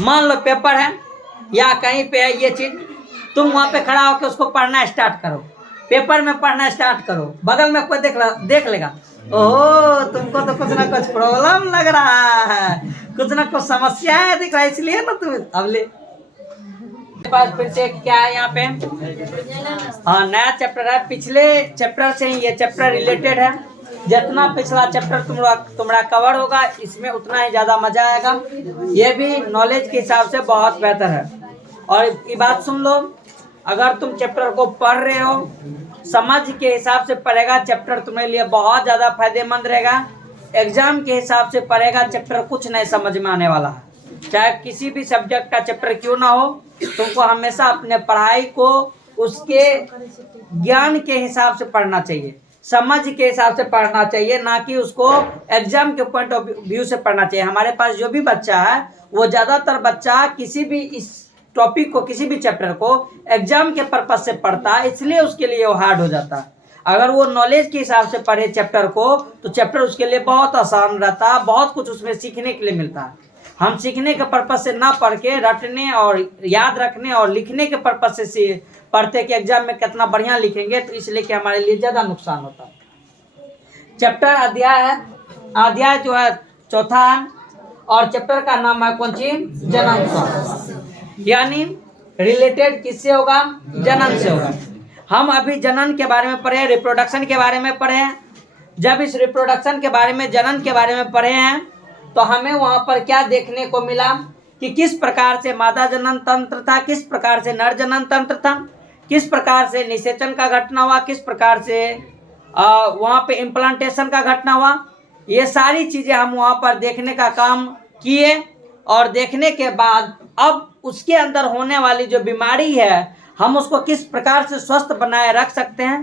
मान लो पेपर है या कहीं पे है ये चीज, तुम वहां पे खड़ा होकर उसको पढ़ना स्टार्ट करो, पेपर में पढ़ना स्टार्ट करो, बगल में कोई देख लेगा, ओहो तुमको तो कुछ ना कुछ प्रॉब्लम लग रहा है, कुछ ना कुछ समस्या है दिख रहा है, इसलिए ना तुम अब ले पास फिर से क्या है यहाँ पे, हाँ नया चैप्टर है, पिछले चैप्टर से ये चैप्टर रिलेटेड है, जितना पिछला चैप्टर तुम्हारा कवर होगा इसमें उतना ही ज्यादा मजा आएगा, ये भी नॉलेज के हिसाब से बहुत बेहतर है। और ये बात सुन लो, अगर तुम चैप्टर को पढ़ रहे हो समझ के हिसाब से पढ़ेगा चैप्टर तुम्हारे लिए बहुत ज्यादा फायदेमंद रहेगा, एग्जाम के हिसाब से पढ़ेगा चैप्टर कुछ नहीं समझ में आने वाला है, चाहे किसी भी सब्जेक्ट का चैप्टर क्यों ना हो, तुमको हमेशा अपने पढ़ाई को उसके ज्ञान के हिसाब से पढ़ना चाहिए, समझ के हिसाब से पढ़ना चाहिए, ना कि उसको एग्जाम के पॉइंट ऑफ व्यू से पढ़ना चाहिए। हमारे पास जो भी बच्चा है वो ज्यादातर बच्चा किसी भी इस टॉपिक को किसी भी चैप्टर को एग्जाम के पर्पज से पढ़ता है, इसलिए उसके लिए वो हार्ड हो जाता है। अगर वो नॉलेज के हिसाब से पढ़े चैप्टर को तो चैप्टर उसके लिए बहुत आसान रहता है, बहुत कुछ उसमें सीखने के लिए मिलता है। हम सीखने के पर्पज से ना पढ़ के रटने और याद रखने और लिखने के पर्पज से पढ़ते कि एग्जाम में कितना बढ़िया लिखेंगे, तो इसलिए कि हमारे लिए ज्यादा नुकसान होता है। चैप्टर अध्याय है, अध्याय जो है चौथा है और चैप्टर का नाम है कौन सी, जनन शास्त्र, यानी रिलेटेड किससे होगा, जनन से होगा। हम अभी जनन के बारे में पढ़े, रिप्रोडक्शन के बारे में पढ़े हैं। जब इस रिप्रोडक्शन के बारे में जनन के बारे में पढ़े हैं तो हमें वहां पर क्या देखने को मिला कि किस प्रकार से मादा जनन तंत्र था, किस प्रकार से नर जनन तंत्र था, किस प्रकार से निषेचन का घटना हुआ, किस प्रकार से वहां पे इम्प्लांटेशन का घटना हुआ। ये सारी चीजें हम वहां पर देखने का काम किए और देखने के बाद अब उसके अंदर होने वाली जो बीमारी है हम उसको किस प्रकार से स्वस्थ बनाए रख सकते हैं,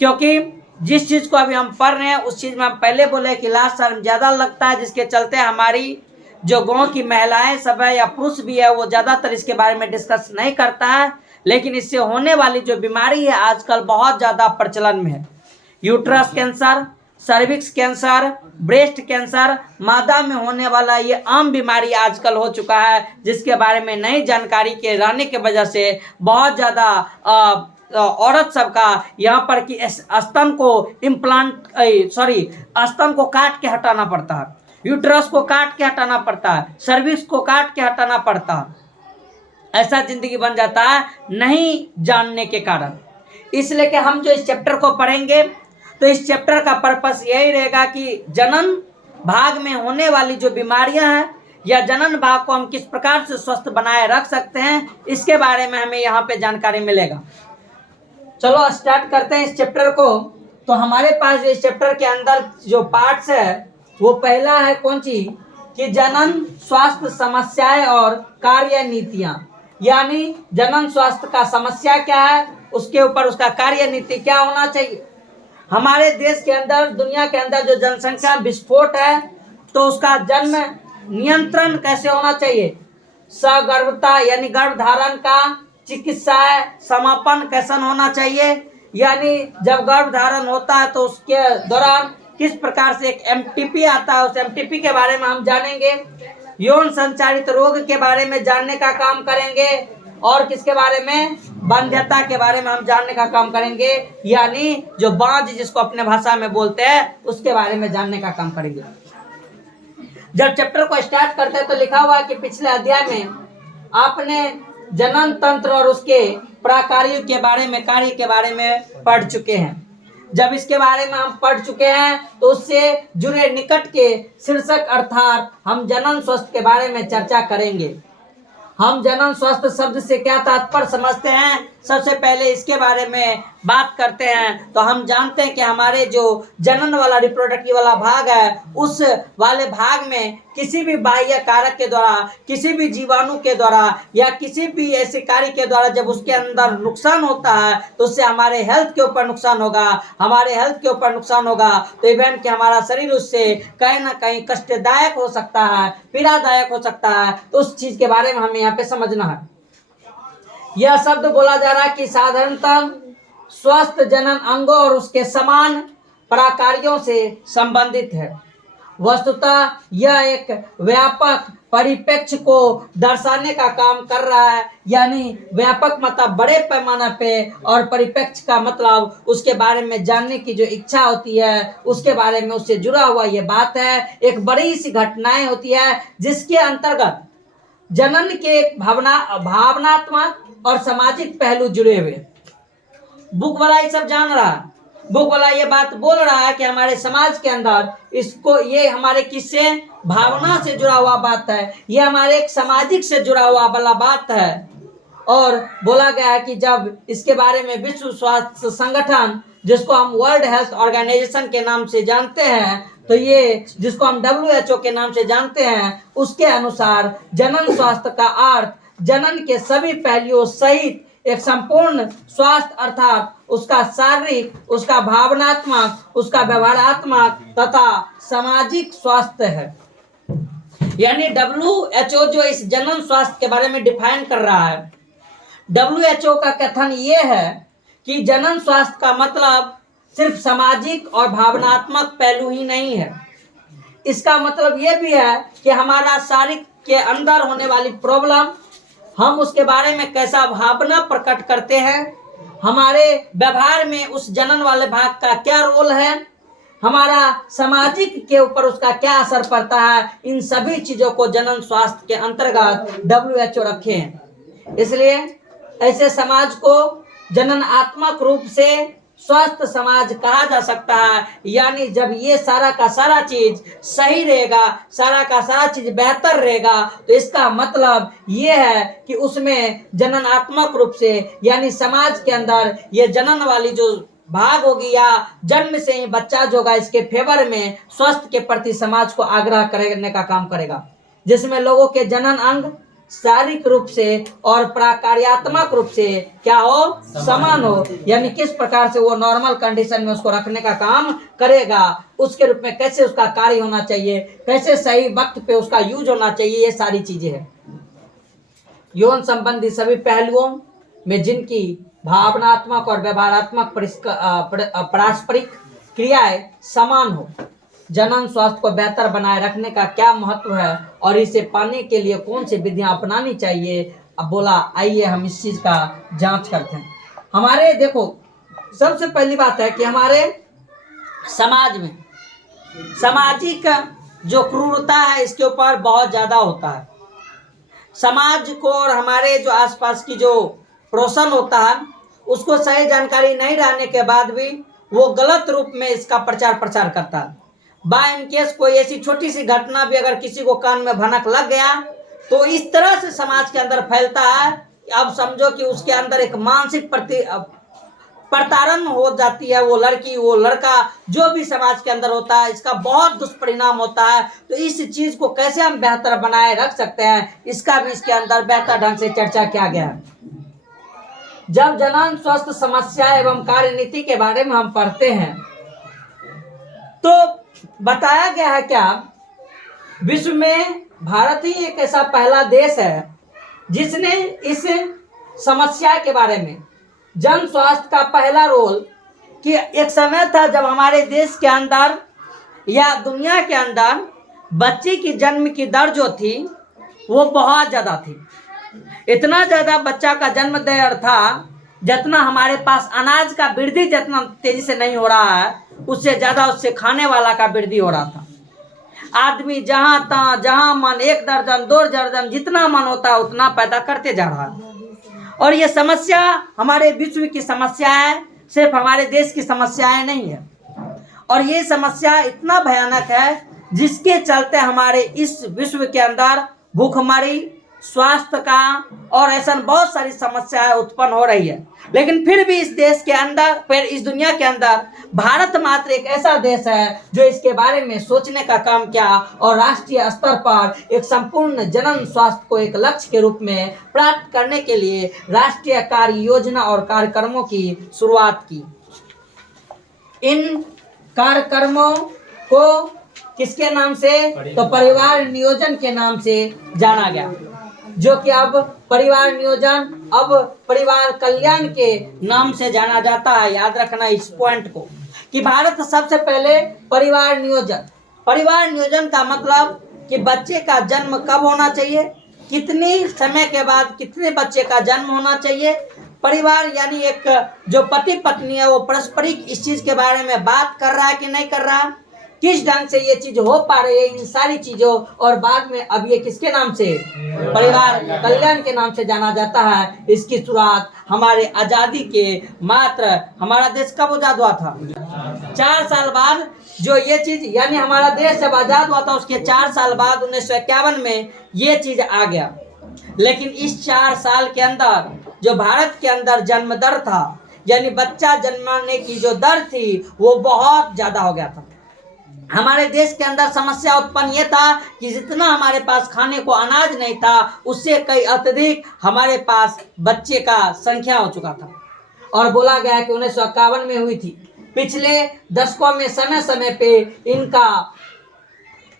क्योंकि जिस चीज को अभी हम पढ़ रहे हैं उस चीज में हम पहले बोले कि लास्ट शर्म ज्यादा लगता है, जिसके चलते हमारी जो गांव की महिलाएं सब है या पुरुष भी है वो ज्यादातर इसके बारे में डिस्कस नहीं करता है, लेकिन इससे होने वाली जो बीमारी है आजकल बहुत ज्यादा प्रचलन में है। Uterus cancer, cervix cancer, breast cancer, मादा में होने वाला ये आम बीमारी आजकल हो चुका है, जिसके बारे में नई जानकारी के रहने के वजह से बहुत ज़्यादा औरत सबका यहाँ पर कि स्तन को स्तन को काट के हटाना पड़ता है, यूट्रस को काट के हटाना पड़ता है, सर्विक्स को काट के हटाना पड़ता है। ऐसा जिंदगी बन जाता है नहीं जानने के कारण। इसलिए कि हम जो इस चैप्टर को पढ़ेंगे तो इस चैप्टर का पर्पस यही रहेगा कि जनन भाग में होने वाली जो बीमारियां हैं या जनन भाग को हम किस प्रकार से स्वस्थ बनाए रख सकते हैं, इसके बारे में हमें यहाँ पे जानकारी मिलेगा। चलो स्टार्ट करते हैं इस चैप्टर को। तो हमारे पास इस चैप्टर के अंदर जो पार्ट्स है वो पहला है कौन सी, कि जनन स्वास्थ्य समस्याएं और कार्य नीतियां, यानी जनन स्वास्थ्य का समस्या क्या है, उसके ऊपर उसका कार्य नीति क्या होना चाहिए। हमारे देश के अंदर दुनिया के अंदर जो जनसंख्या विस्फोट है तो उसका जन्म नियंत्रण कैसे होना चाहिए, सगर्भता यानी गर्भधारण का चिकित्सा समापन कैसा होना चाहिए, यानी जब गर्भधारण होता है तो उसके दौरान किस प्रकार से एक एमटीपी आता है, उस एमटीपी के बारे में हम जानेंगे, यौन संचारित रोग के बारे में जानने का काम करेंगे और किसके बारे में, बाध्यता के बारे में हम जानने का काम करेंगे, यानी जो बांझ जिसको अपने भाषा में बोलते हैं उसके बारे में जानने का काम करेंगे। जब चैप्टर को स्टार्ट करते हैं तो लिखा हुआ है कि पिछले अध्याय में आपने जनन तंत्र और उसके प्रकार्यों के बारे में, कार्य के बारे में पढ़ चुके हैं। जब इसके बारे में हम पढ़ चुके हैं तो उससे जुड़े निकट के शीर्षक अर्थात हम जनन स्वास्थ्य के बारे में चर्चा करेंगे। हम जनन स्वास्थ्य शब्द से क्या तात्पर्य समझते हैं, सबसे पहले इसके बारे में बात करते हैं। तो हम जानते हैं कि हमारे जो जनन वाला रिप्रोडक्टिव वाला भाग है उस वाले भाग में किसी भी बाह्य कारक के द्वारा, किसी भी जीवाणु के द्वारा या किसी भी ऐसे कार्य के द्वारा जब उसके अंदर नुकसान होता है तो उससे हमारे हेल्थ के ऊपर नुकसान होगा। हमारे हेल्थ के ऊपर नुकसान होगा तो इवेंट कि हमारा शरीर उससे कहीं ना कहीं कष्टदायक हो सकता है, पीड़ादायक हो सकता है। तो उस चीज के बारे में हमें यहाँ पे समझना है। यह शब्द बोला जा रहा है कि साधारणतः स्वस्थ जनन अंगों और उसके समान प्रकार्यों से संबंधित है। वस्तुतः यह एक व्यापक परिप्रेक्ष्य को दर्शाने का काम कर रहा है, यानी व्यापक मतलब बड़े पैमाने पे, और परिप्रेक्ष्य का मतलब उसके बारे में जानने की जो इच्छा होती है उसके बारे में उससे जुड़ा हुआ ये बात है। एक बड़ी सी घटनाएं होती है जिसके अंतर्गत जनन के भावनात्मक और सामाजिक पहलू जुड़े हुए। बुक वाला ये सब जान रहा है, बुक वाला ये बात बोल रहा है कि हमारे समाज के अंदर इसको, ये हमारे किससे, भावना से जुड़ा हुआ बात है, ये हमारे एक सामाजिक से जुड़ा हुआ वाला बात है। और बोला गया है कि जब इसके बारे में विश्व स्वास्थ्य संगठन, जिसको हम वर्ल्ड हेल्थ ऑर्गेनाइजेशन के नाम से जानते हैं, तो ये जिसको हम WHO के नाम से जानते हैं, उसके अनुसार जनन स्वास्थ्य का अर्थ जनन के सभी पहलुओं सहित एक संपूर्ण स्वास्थ्य अर्थात उसका शारीरिक, उसका भावनात्मक, उसका व्यवहारात्मक तथा सामाजिक स्वास्थ्य है। यानी WHO जो इस जनन स्वास्थ्य के बारे में डिफाइन कर रहा है, WHO का कथन ये है कि जनन स्वास्थ्य का मतलब सिर्फ सामाजिक और भावनात्मक पहलू ही नहीं है। इसका मतलब ये भी है कि हमारा शारीरिक के अंदर होने वाली प्रॉब्लम, हम उसके बारे में कैसा भावना प्रकट करते हैं, हमारे व्यवहार में उस जनन वाले भाग का क्या रोल है, हमारा सामाजिक के ऊपर उसका क्या असर पड़ता है, इन सभी चीजों को जनन स्वास्थ्य के अंतर्गत WHO रखे हैं। इसलिए ऐसे समाज को जननात्मक रूप से स्वस्थ समाज कहा जा सकता है। यानी जब ये सारा का सारा चीज सही रहेगा, सारा का सारा चीज बेहतर रहेगा, तो इसका मतलब ये है कि उसमें जननात्मक रूप से, यानी समाज के अंदर ये जनन वाली जो भाग होगी या जन्म से ही बच्चा जो होगा, इसके फेवर में स्वास्थ्य के प्रति समाज को आग्रह करने का काम करेगा, जिसमें लोगों के जनन अंग शारीरिक रूप से और प्रकार्यात्मक रूप से क्या हो, समान हो। यानी किस प्रकार से वो नॉर्मल कंडीशन में उसको रखने का काम करेगा, उसके रूप में कैसे उसका कार्य होना चाहिए, कैसे सही वक्त पे उसका यूज होना चाहिए, ये सारी चीजें हैं। यौन संबंधी सभी पहलुओं में जिनकी भावनात्मक और व्यवहारात्मक पारस्परिक क्रियाएं समान हो, जनन स्वास्थ्य को बेहतर बनाए रखने का क्या महत्व है और इसे पाने के लिए कौन सी विधियां अपनानी चाहिए। अब बोला आइए हम इस चीज का जांच करते हैं। हमारे देखो, सबसे पहली बात है कि हमारे समाज में सामाजिक जो क्रूरता है इसके ऊपर बहुत ज्यादा होता है। समाज को और हमारे जो आसपास की जो पड़ोसन होता है उसको सही जानकारी नहीं रहने के बाद भी वो गलत रूप में इसका प्रचार प्रसार करता है। बाय इन केस कोई ऐसी छोटी सी घटना भी अगर किसी को कान में भनक लग गया तो इस तरह से समाज के अंदर फैलता है, अब समझो कि उसके अंदर एक मानसिक प्रताड़न हो जाती है। वो लड़की, वो लड़का, जो भी समाज के अंदर होता है, इसका बहुत दुष्परिणाम होता है। तो इस चीज को कैसे हम बेहतर बनाए रख सकते हैं, इसका भी इसके अंदर बेहतर ढंग से चर्चा किया गया है। जब जनन स्वास्थ्य समस्या एवं कार्य नीति के बारे में हम पढ़ते हैं तो बताया गया है क्या, विश्व में भारत ही एक ऐसा पहला देश है जिसने इस समस्या के बारे में जन स्वास्थ्य का पहला रोल, कि एक समय था जब हमारे देश के अंदर या दुनिया के अंदर बच्चे की जन्म की दर जो थी वो बहुत ज़्यादा थी। इतना ज़्यादा बच्चा का जन्म दर था जितना हमारे पास अनाज का वृद्धि जितना तेजी से नहीं हो रहा है, उससे ज़्यादा उससे खाने वाला का वृद्धि हो रहा था। आदमी जहाँ तहाँ जहाँ मन 1 दर्जन 2 दर्जन जितना मन होता है उतना पैदा करते जा रहा है। और ये समस्या हमारे विश्व की समस्या है, सिर्फ हमारे देश की समस्याएं नहीं है। और ये समस्या इतना भयानक है जिसके चलते हमारे इस विश्व के अंदर भूखमरी, स्वास्थ्य का और ऐसा बहुत सारी समस्याएं उत्पन्न हो रही है। लेकिन फिर भी इस देश के अंदर, फिर इस दुनिया के अंदर भारत मात्र एक ऐसा देश है जो इसके बारे में सोचने का काम किया और राष्ट्रीय स्तर पर एक संपूर्ण जनन स्वास्थ्य को एक लक्ष्य के रूप में प्राप्त करने के लिए राष्ट्रीय कार्य योजना और कार्यक्रमों की शुरुआत की। इन कार्यक्रमों को किसके नाम से, तो परिवार नियोजन के नाम से जाना गया, जो कि अब परिवार नियोजन अब परिवार कल्याण के नाम से जाना जाता है। याद रखना इस पॉइंट को कि भारत सबसे पहले परिवार नियोजन, परिवार नियोजन का मतलब कि बच्चे का जन्म कब होना चाहिए, कितनी समय के बाद कितने बच्चे का जन्म होना चाहिए। परिवार यानी एक जो पति पत्नी है वो पारस्परिक इस चीज के बारे में बात कर रहा है कि नहीं कर रहा है, किस ढंग से ये चीज हो पा रही है, इन सारी चीजों। और बाद में अब ये किसके नाम से, परिवार कल्याण के नाम से जाना जाता है। इसकी शुरुआत हमारे आजादी के मात्र, हमारा देश कब आजाद हुआ था, 4 साल बाद जो ये चीज, यानी हमारा देश जब आजाद हुआ था उसके 4 साल बाद 1951 में ये चीज आ गया। लेकिन इस 4 साल के अंदर जो भारत के अंदर जन्म दर था, यानी बच्चा जन्माने की जो दर थी वो बहुत ज्यादा हो गया था। हमारे देश के अंदर समस्या उत्पन्न ये था कि जितना हमारे पास खाने को अनाज नहीं था उससे कई अत्यधिक हमारे पास बच्चे का संख्या हो चुका था। और बोला गया कि 1951 में हुई थी। पिछले दशकों में समय समय पे इनका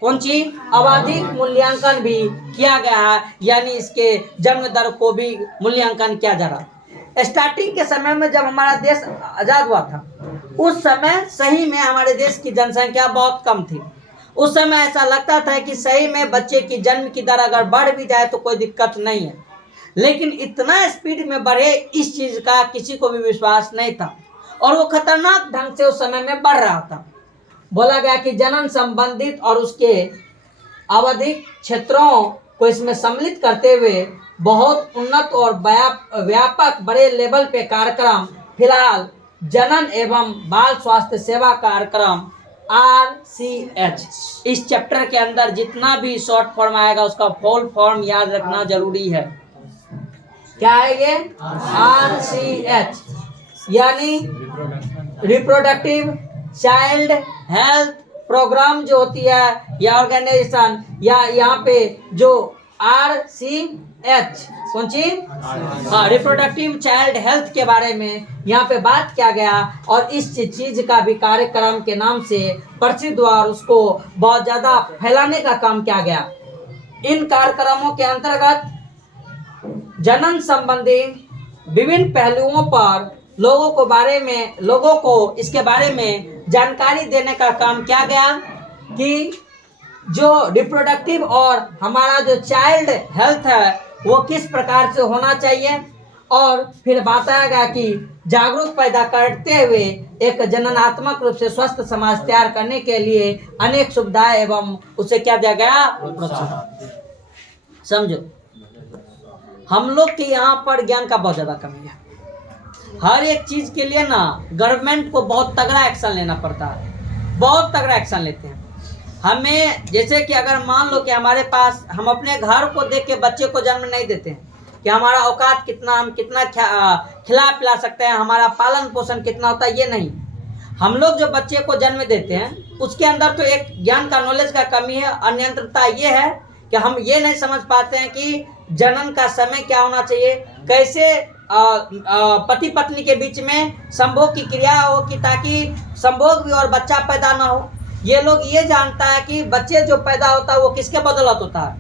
कौन सी आवधिक मूल्यांकन भी किया गया है, यानी इसके जन्म दर को भी मूल्यांकन किया जा रहा है। स्टार्टिंग के समय में जब हमारा देश आजाद हुआ था उस समय सही में हमारे देश की जनसंख्या बहुत कम थी। उस समय ऐसा लगता था कि सही में बच्चे की जन्म की दर अगर बढ़ भी जाए तो कोई दिक्कत नहीं है, लेकिन इतना स्पीड में बढ़े इस चीज का किसी को भी विश्वास नहीं था और वो खतरनाक ढंग से उस समय में बढ़ रहा था। बोला गया कि जनन संबंधित और उसके आवधिक क्षेत्रों को इसमें सम्मिलित करते हुए बहुत उन्नत और व्यापक बड़े लेवल पे कार्यक्रम, फिलहाल जनन एवं बाल स्वास्थ्य सेवा कार्यक्रम RCH, इस चैप्टर के अंदर जितना भी शॉर्ट फॉर्म आएगा उसका फुल फॉर्म याद रखना जरूरी है। क्या है ये RCH, यानी रिप्रोडक्टिव चाइल्ड हेल्थ प्रोग्राम जो होती है या ऑर्गेनाइजेशन, या यहाँ पे जो RCH कौन सी, हाँ, रिप्रोडक्टिव चाइल्ड हेल्थ के बारे में यहाँ पे बात किया गया और इस चीज का भी कार्यक्रम के नाम से प्रसिद्ध हुआ और उसको बहुत ज्यादा फैलाने का काम किया गया। इन कार्यक्रमों के अंतर्गत जनन संबंधी विभिन्न पहलुओं पर लोगों को इसके बारे में जानकारी देने का काम किया गया कि जो रिप्रोडक्टिव और हमारा जो चाइल्ड हेल्थ है वो किस प्रकार से होना चाहिए, और फिर बताया गया कि जागरूक पैदा करते हुए एक जननात्मक रूप से स्वस्थ समाज तैयार करने के लिए अनेक सुविधाएं एवं उसे क्या दिया गया, प्रोत्साहन। समझो, हम लोग के यहाँ पर ज्ञान का बहुत ज्यादा कमी है। हर एक चीज के लिए ना गवर्नमेंट को बहुत तगड़ा एक्शन लेना पड़ता है, बहुत तगड़ा एक्शन लेते हैं। हमें जैसे कि अगर मान लो कि हमारे पास, हम अपने घर को देख के बच्चे को जन्म नहीं देते हैं कि हमारा औकात कितना, हम कितना खिला पिला सकते हैं, हमारा पालन पोषण कितना होता है, ये नहीं। हम लोग जो बच्चे को जन्म देते हैं उसके अंदर तो एक ज्ञान का, नॉलेज का कमी है। अनियंत्रितता ये है कि हम ये नहीं समझ पाते हैं कि जनन का समय क्या होना चाहिए, कैसे पति पत्नी के बीच में संभोग की क्रिया हो कि ताकि संभोग भी और बच्चा पैदा ना हो। ये लोग ये जानता है कि बच्चे जो पैदा होता है वो किसके बदौलत होता है,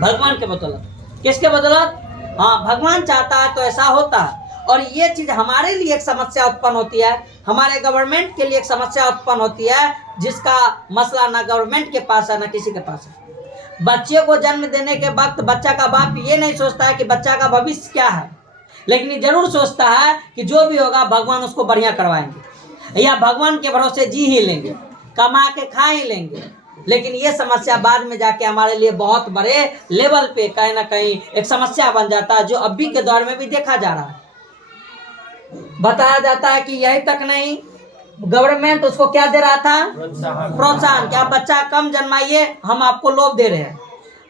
भगवान के बदौलत। किसके बदौलत, हाँ, भगवान चाहता है तो ऐसा होता है। और ये चीज हमारे लिए एक समस्या उत्पन्न होती है, हमारे गवर्नमेंट के लिए एक समस्या उत्पन्न होती है, जिसका मसला ना गवर्नमेंट के पास है ना किसी के पास है। बच्चे को जन्म देने के वक्त बच्चा का बाप ये नहीं सोचता है कि बच्चा का भविष्य क्या है, लेकिन ये जरूर सोचता है कि जो भी होगा भगवान उसको बढ़िया करवाएंगे या भगवान के भरोसे जी ही लेंगे, कमा के खा ही लेंगे। लेकिन ये समस्या बाद में जाके हमारे लिए बहुत बड़े लेवल पे कहीं ना कहीं एक समस्या बन जाता है, जो अभी के दौर में भी देखा जा रहा है। बताया जाता है कि यही तक नहीं, गवर्नमेंट उसको क्या दे रहा था, प्रोत्साहन। क्या बच्चा कम जन्माइए, हम आपको लोभ दे रहे हैं,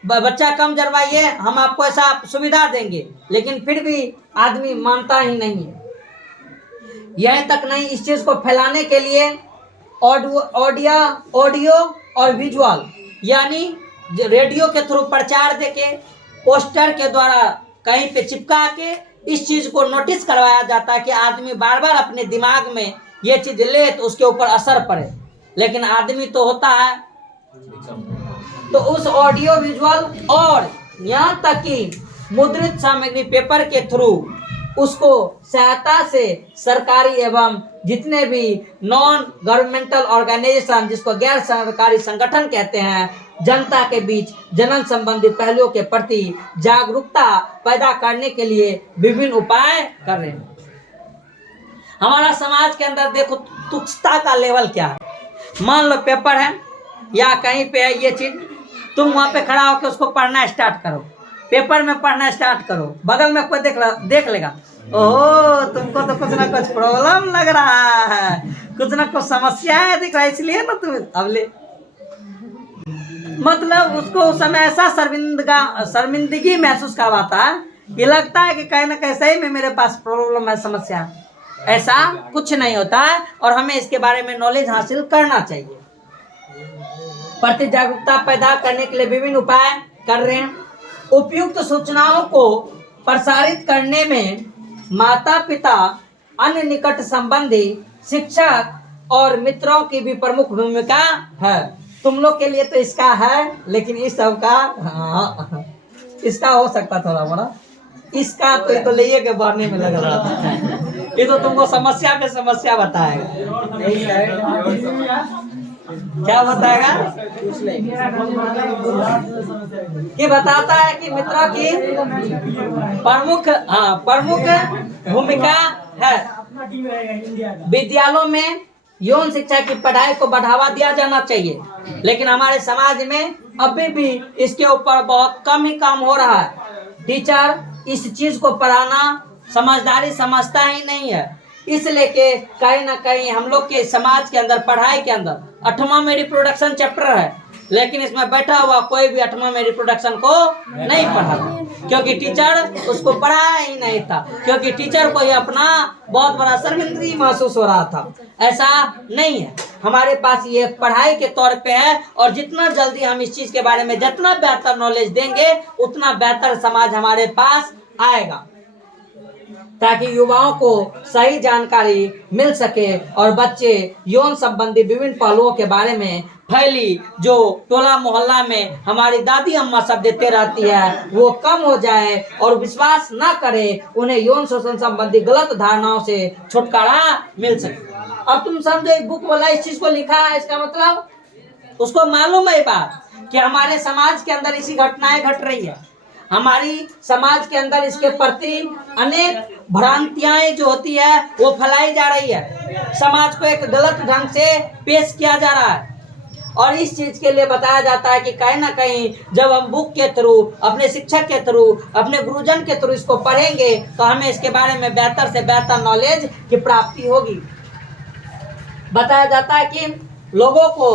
बच्चा कम जन्माइए, हम आपको ऐसा सुविधा देंगे। लेकिन फिर भी आदमी मानता ही नहीं है। यही तक नहीं, इस चीज को फैलाने के लिए ऑडियो और विजुअल, यानी रेडियो के थ्रू प्रचार देके, पोस्टर के द्वारा कहीं पे चिपका के इस चीज को नोटिस करवाया जाता है कि आदमी बार बार अपने दिमाग में ये चीज ले तो उसके ऊपर असर पड़े। लेकिन आदमी तो होता है, तो उस ऑडियो विजुअल और यहाँ तक कि मुद्रित सामग्री पेपर के थ्रू उसको सहायता से सरकारी एवं जितने भी नॉन गवर्नमेंटल ऑर्गेनाइजेशन, जिसको गैर सरकारी संगठन कहते हैं, जनता के बीच जनन संबंधी पहलुओं के प्रति जागरूकता पैदा करने के लिए विभिन्न उपाय कर रहे हैं। हमारा समाज के अंदर देखो तुच्छता का लेवल क्या है। मान लो पेपर है या कहीं पे है ये चीज, तुम वहां पे खड़ा होकर उसको पढ़ना स्टार्ट करो, पेपर में पढ़ना स्टार्ट करो, बगल में कोई देख लेगा, ओह तुमको तो कुछ ना कुछ प्रॉब्लम लग रहा है, कुछ ना कुछ समस्या है दिख रहा है, इसलिए ना तुम अब ले, मतलब उसको उस समय ऐसा शर्मिंदगी महसूस करवाता है कि लगता है कि कहीं ना कहीं सही में मेरे पास प्रॉब्लम है, समस्या है। ऐसा कुछ नहीं होता है और हमें इसके बारे में नॉलेज हासिल करना चाहिए। प्रति जागरूकता पैदा करने के लिए विभिन्न उपाय कर रहे हैं। उपयुक्त सूचनाओं को प्रसारित करने में माता पिता, अन्य निकट संबंधी, शिक्षक और मित्रों की भी प्रमुख भूमिका है। तुम लोग के लिए तो इसका है, लेकिन इस सब का इसका हो सकता थोड़ा बड़ा, इसका तो ले के बढ़ने में लग रहा था, ये तो तुमको समस्या पे समस्या बताएगा। क्या बताएगा कि बताता है कि मित्रों की प्रमुख भूमिका है। विद्यालयों में यौन शिक्षा की पढ़ाई को बढ़ावा दिया जाना चाहिए, लेकिन हमारे समाज में अभी भी इसके ऊपर बहुत कम ही काम हो रहा है। टीचर इस चीज को पढ़ाना समझदारी समझता ही नहीं है, इसलिए कि कहीं ना कहीं हम लोग के समाज के अंदर, पढ़ाई के अंदर 8वां में रिप्रोडक्शन चैप्टर है, लेकिन इसमें बैठा हुआ कोई भी 8वां में रिप्रोडक्शन को नहीं पढ़ा, क्योंकि टीचर उसको पढ़ाया ही नहीं था, क्योंकि टीचर को ही अपना बहुत बड़ा शर्मिंदगी महसूस हो रहा था। ऐसा नहीं है, हमारे पास ये पढ़ाई के तौर पे है, और जितना जल्दी हम इस चीज के बारे में जितना बेहतर नॉलेज देंगे उतना बेहतर समाज हमारे पास आएगा, ताकि युवाओं को सही जानकारी मिल सके और बच्चे यौन संबंधी विभिन्न पहलुओं के बारे में फैली जो टोला मोहल्ला में हमारी दादी अम्मा सब देते रहती है वो कम हो जाए और विश्वास न करे, उन्हें यौन शोषण संबंधी गलत धारणाओं से छुटकारा मिल सके। अब तुम समझो, एक बुक वाला इस चीज को लिखा है, इसका मतलब उसको मालूम है बात कि हमारे समाज के अंदर ऐसी घटनाएं घट रही है, हमारी समाज के अंदर इसके प्रति अनेक भ्रांतियां जो होती है वो फैलाई जा रही है, समाज को एक गलत ढंग से पेश किया जा रहा है, और इस चीज के लिए बताया जाता है कि कहीं ना कहीं जब हम बुक के थ्रू, अपने शिक्षक के थ्रू, अपने गुरुजन के थ्रू इसको पढ़ेंगे तो हमें इसके बारे में बेहतर से बेहतर नॉलेज की प्राप्ति होगी। बताया जाता है कि लोगों को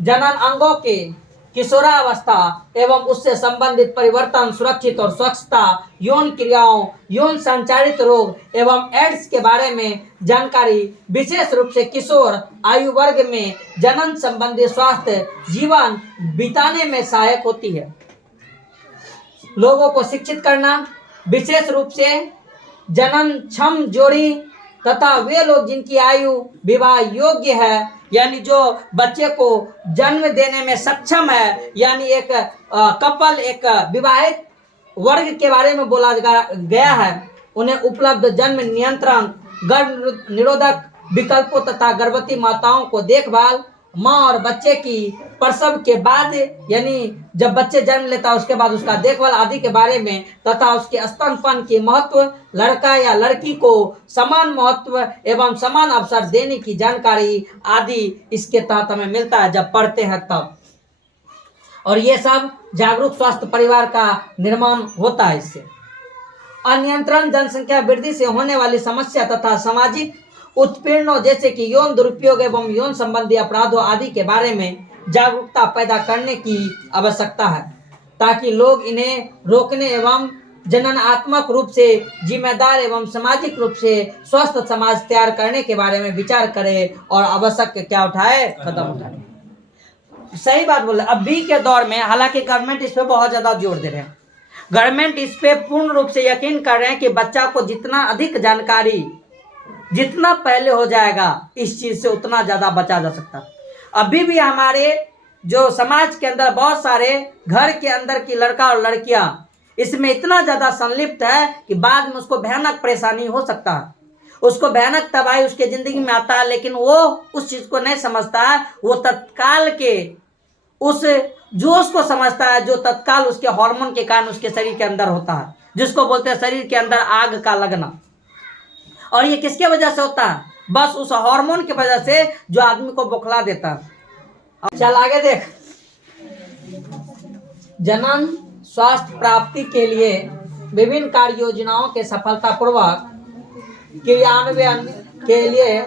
जनन अंगों के किशोरावस्था एवं उससे संबंधित परिवर्तन, सुरक्षित और स्वच्छता, यौन क्रियाओं, यौन संचारित रोग एवं एड्स के बारे में जानकारी विशेष रूप से किशोर आयु वर्ग में जनन संबंधी स्वास्थ्य जीवन बिताने में सहायक होती है। लोगों को शिक्षित करना, विशेष रूप से जनन क्षम जोड़ी तथा वे लोग जिनकी आयु विवाह योग्य है, यानी जो बच्चे को जन्म देने में सक्षम है, यानी एक कपल, एक विवाहित वर्ग के बारे में बोला गया है, उन्हें उपलब्ध जन्म नियंत्रण, गर्भ निरोधक विकल्पों तथा गर्भवती माताओं को देखभाल, माँ और बच्चे की प्रसव के बाद, यानी जब बच्चे जन्म लेता है उसके बाद उसका देखभाल आदि के बारे में, तथा उसके स्तनपान की महत्व, लड़का या लड़की को समान महत्व एवं समान अवसर देने की जानकारी आदि इसके तहत हमें मिलता है जब पढ़ते हैं तब। और ये सब जागरूक स्वास्थ्य परिवार का निर्माण होता है इससे। अनियंत्रण जनसंख्या वृद्धि से होने वाली समस्या तथा सामाजिक उत्पीड़नों जैसे कि यौन दुरुपयोग एवं यौन संबंधी अपराधों आदि के बारे में जागरूकता पैदा करने की आवश्यकता है, ताकि लोग इन्हें रोकने एवं जननात्मक रूप से जिम्मेदार एवं सामाजिक रूप से स्वस्थ समाज तैयार करने के बारे में विचार करें और आवश्यक क्या उठाए, कदम उठाए। सही बात बोल रहे। अभी के दौर में हालांकि गवर्नमेंट इस पे बहुत ज्यादा जोर दे रहे हैं, गवर्नमेंट इस पे पूर्ण रूप से यकीन कर रहे हैं कि बच्चा को जितना अधिक जानकारी जितना पहले हो जाएगा इस चीज से उतना ज्यादा बचा जा सकता। अभी भी हमारे जो समाज के अंदर बहुत सारे घर के अंदर की लड़का और लड़कियां इसमें इतना ज्यादा संलिप्त है कि बाद में उसको भयानक परेशानी हो सकता है, उसको भयानक तबाही उसके जिंदगी में आता है, लेकिन वो उस चीज को नहीं समझता है। वो तत्काल के उस जोश को समझता है जो तत्काल उसके हार्मोन के कारण उसके शरीर के अंदर होता है, जिसको बोलते हैं शरीर के अंदर आग का लगना। और ये किसके वजह से होता है? बस उस हार्मोन की वजह से जो आदमी को बौखला देता है। चल आगे देख। जनन स्वास्थ्य प्राप्ति के लिए विभिन्न कार्य योजनाओं के सफलतापूर्वक क्रियान्वयन के लिए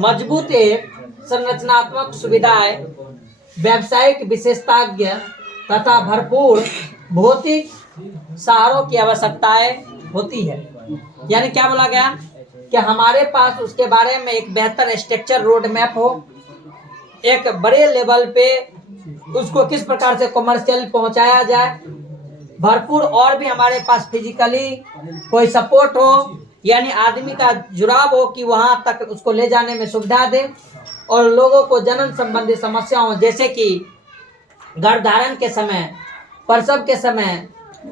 मजबूत एक संरचनात्मक सुविधाएं, व्यावसायिक विशेषज्ञ तथा भरपूर भौतिक सहारों की आवश्यकताएं होती है। यानी क्या बोला गया कि हमारे पास उसके बारे में एक बेहतर स्ट्रक्चर रोड मैप हो, एक बड़े लेवल पे उसको किस प्रकार से कमर्शियल पहुंचाया जाए, भरपूर और भी हमारे पास फिजिकली कोई सपोर्ट हो, यानी आदमी का जुड़ाव हो कि वहां तक उसको ले जाने में सुविधा दे, और लोगों को जनन संबंधी समस्याओं जैसे कि गर्भधारण के समय, प्रसव के समय,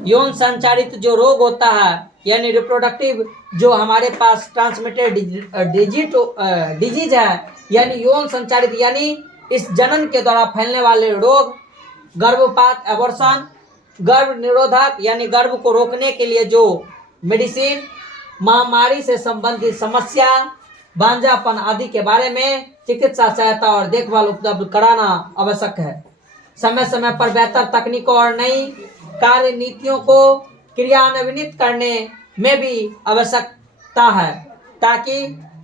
यौन संचारित जो रोग होता है यानी रिप्रोडक्टिव जो हमारे पास ट्रांसमिटेड डिजीज है, यानी यौन संचारित यानी इस जनन के द्वारा फैलने वाले रोग, गर्भपात, एबॉर्शन, गर्भ निरोधक यानी गर्भ को रोकने के लिए जो मेडिसिन, महामारी से संबंधित समस्या, बांझापन आदि के बारे में चिकित्सा सहायता और देखभाल उपलब्ध कराना आवश्यक है। समय समय पर बेहतर तकनीकों और नई कार्य नीतियों को क्रियान्वित करने में भी आवश्यकता है ताकि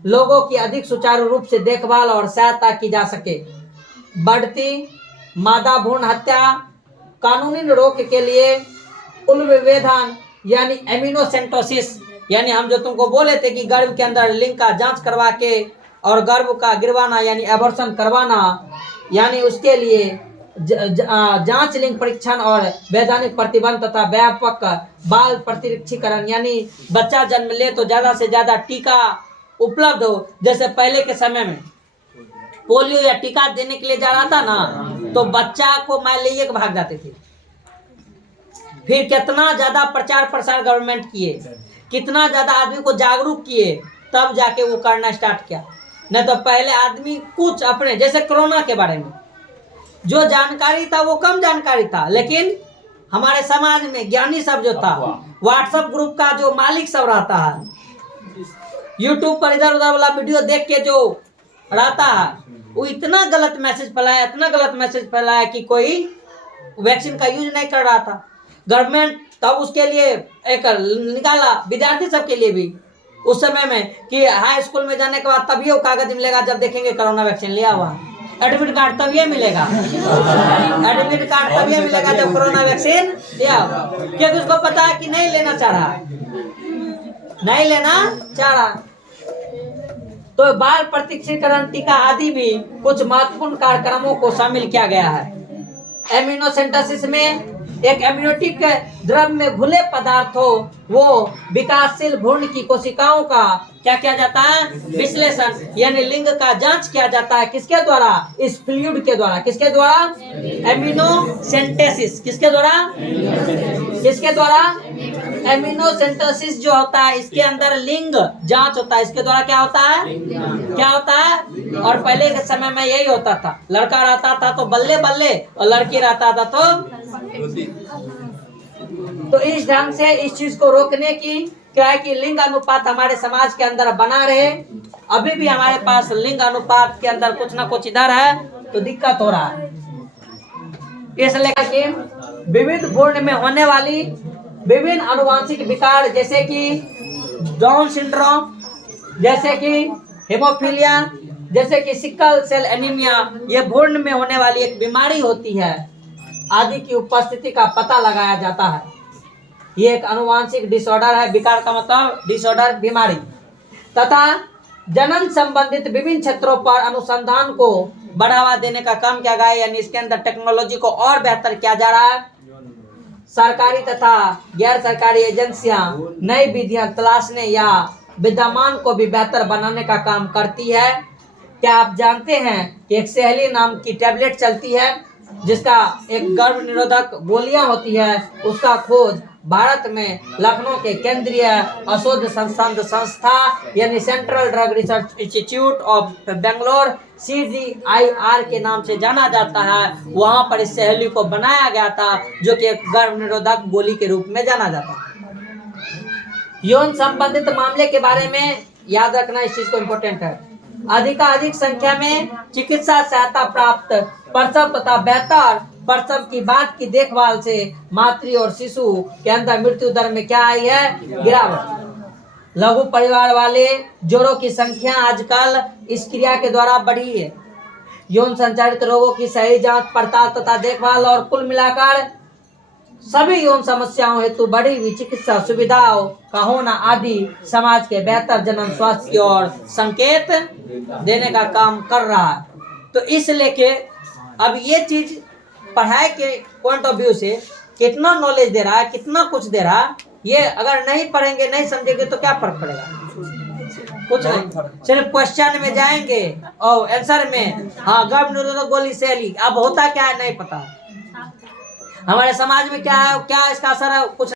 लोगों की अधिक सुचारू रूप से देखभाल और सहायता की जा सके। बढ़ती मादा भ्रूण हत्या कानूनी रोक के लिए कुल विभेदन यानी एमिनोसेंटोसिस, यानी हम जो तुमको बोले थे कि गर्भ के अंदर लिंग का जांच करवा के और गर्भ का गिरवाना यानी एबॉर्शन करवाना, यानी उसके लिए जांच, लिंग परीक्षण और वैधानिक प्रतिबंध तथा व्यापक बाल प्रतिरक्षीकरण, यानी बच्चा जन्म ले तो ज्यादा से ज्यादा टीका उपलब्ध हो। जैसे पहले के समय में पोलियो या टीका देने के लिए जा रहा था ना, तो बच्चा को मार लेके भाग जाते थे। फिर कितना ज्यादा प्रचार प्रसार गवर्नमेंट किए, कितना ज्यादा आदमी को जागरूक किए, तब जाके वो करना स्टार्ट किया। नहीं तो पहले आदमी कुछ अपने, जैसे कोरोना के बारे में जो जानकारी था वो कम जानकारी था, लेकिन हमारे समाज में ज्ञानी सब जो था, व्हाट्सएप ग्रुप का जो मालिक सब रहता है, यूट्यूब पर इधर उधर वाला वीडियो देख के जो रहता है, वो इतना गलत मैसेज फैलाया, इतना गलत मैसेज फैलाया कि कोई वैक्सीन का यूज नहीं कर रहा था। गवर्नमेंट तब उसके लिए एक निकाला, विद्यार्थी सब के लिए भी उस समय में कि हाई स्कूल में जाने के बाद तभी वो कागज मिलेगा जब देखेंगे कोरोना वैक्सीन लिया हुआ। एडमिट कार्ड तभी मिलेगा, एडमिट कार्ड तभी मिलेगा जब कोरोना वैक्सीन लिया, क्योंकि उसको पता है कि नहीं लेना चाह रहा, नहीं लेना चाह रहा। तो बाल प्रतिरक्षीकरण, टीका आदि भी कुछ महत्वपूर्ण कार्यक्रमों को शामिल किया गया है। एमिनोसेंटोसिस में एक एमिनोटिक द्रव में घुले पदार्थ हो, वो विकासशील भ्रूण की कोशिकाओं का क्या किया जाता है? विश्लेषण, यानी लिंग का जांच किया जाता है। किसके द्वारा? इस फ्लूइड के द्वारा। किसके द्वारा? एमिनोसेंटेसिस। किसके द्वारा? किसके द्वारा? एमिनोसेंटेसिस जो होता है, इसके अंदर लिंग जांच होता है। इसके द्वारा क्या होता है? क्या होता है? और पहले के समय में यही होता था, लड़का रहता था तो बल्ले बल्ले और लड़की रहता था तो इस ढंग से इस चीज को रोकने की क्या है कि लिंग अनुपात हमारे समाज के अंदर बना रहे। अभी भी हमारे पास लिंग अनुपात के अंदर कुछ ना कुछ इधर है तो दिक्कत हो रहा है। इसलिए कि विविध भ्रूण में होने वाली विभिन्न आनुवंशिक विकार जैसे कि डाउन सिंड्रोम, जैसे कि हेमोफीलिया, जैसे कि सिकल सेल एनीमिया, ये भ्रूण में होने वाली एक बीमारी होती है आदि की उपस्थिति का पता लगाया जाता है। ये एक आनुवंशिक डिसऑर्डर है। विकार का मतलब डिसऑर्डर, बीमारी। तथा जनन संबंधित विभिन्न क्षेत्रों पर अनुसंधान को बढ़ावा देने का काम किया गया है, यानी इसके अंदर टेक्नोलॉजी को और बेहतर किया जा रहा है। सरकारी तथा गैर सरकारी एजेंसियां नई विधियां तलाशने या विद्यमान को भी बेहतर बनाने का काम करती है। क्या आप जानते हैं कि एक सहेली नाम की टैबलेट चलती है जिसका एक गर्भ निरोधक गोलियां होती है, उसका खोज भारत में लखनऊ के केंद्रीय औषध संस्थान संस्था यानी central drug research institute of Bangalore CGIR के नाम से जाना जाता है। वहां पर इस सहेली को बनाया गया था, जो कि एक गर्भ निरोधक गोली के रूप में जाना जाता है। यौन संबंधित मामले के बारे में याद रखना, इस चीज को इम्पोर्टेंट है। अधिकाधिक संख्या में चिकित्सा सहायता प्राप्त, प्रसव तथा बेहतर प्रसव की बाद की देखभाल से मातृ और शिशु के अंदर मृत्यु दर में क्या आई है? गिरावट। लघु परिवार वाले जोड़ों की संख्या आजकल इस क्रिया के द्वारा बढ़ी है। यौन संचारित रोगों की सही जांच पड़ताल तथा देखभाल और कुल मिलाकर सभी यौन समस्याओं हेतु बढ़ी हुई चिकित्सा सुविधाओं का होना आदि समाज के बेहतर जनन स्वास्थ्य की ओर संकेत देने का काम कर रहा है। तो इस लेके अब ये चीज पढ़ाई के पॉइंट ऑफ व्यू से कितना नॉलेज दे रहा है, कितना कुछ दे रहा है, ये अगर नहीं पढ़ेंगे, नहीं समझेंगे तो क्या फर्क पड़ेगा? कुछ नहीं। सिर्फ क्वेश्चन में जाएंगे और आंसर में हाँ गर्भ निरोधक गोली सहेली, अब होता क्या है नहीं पता। हमारे समाज में क्या है, क्या इसका असर है, कुछ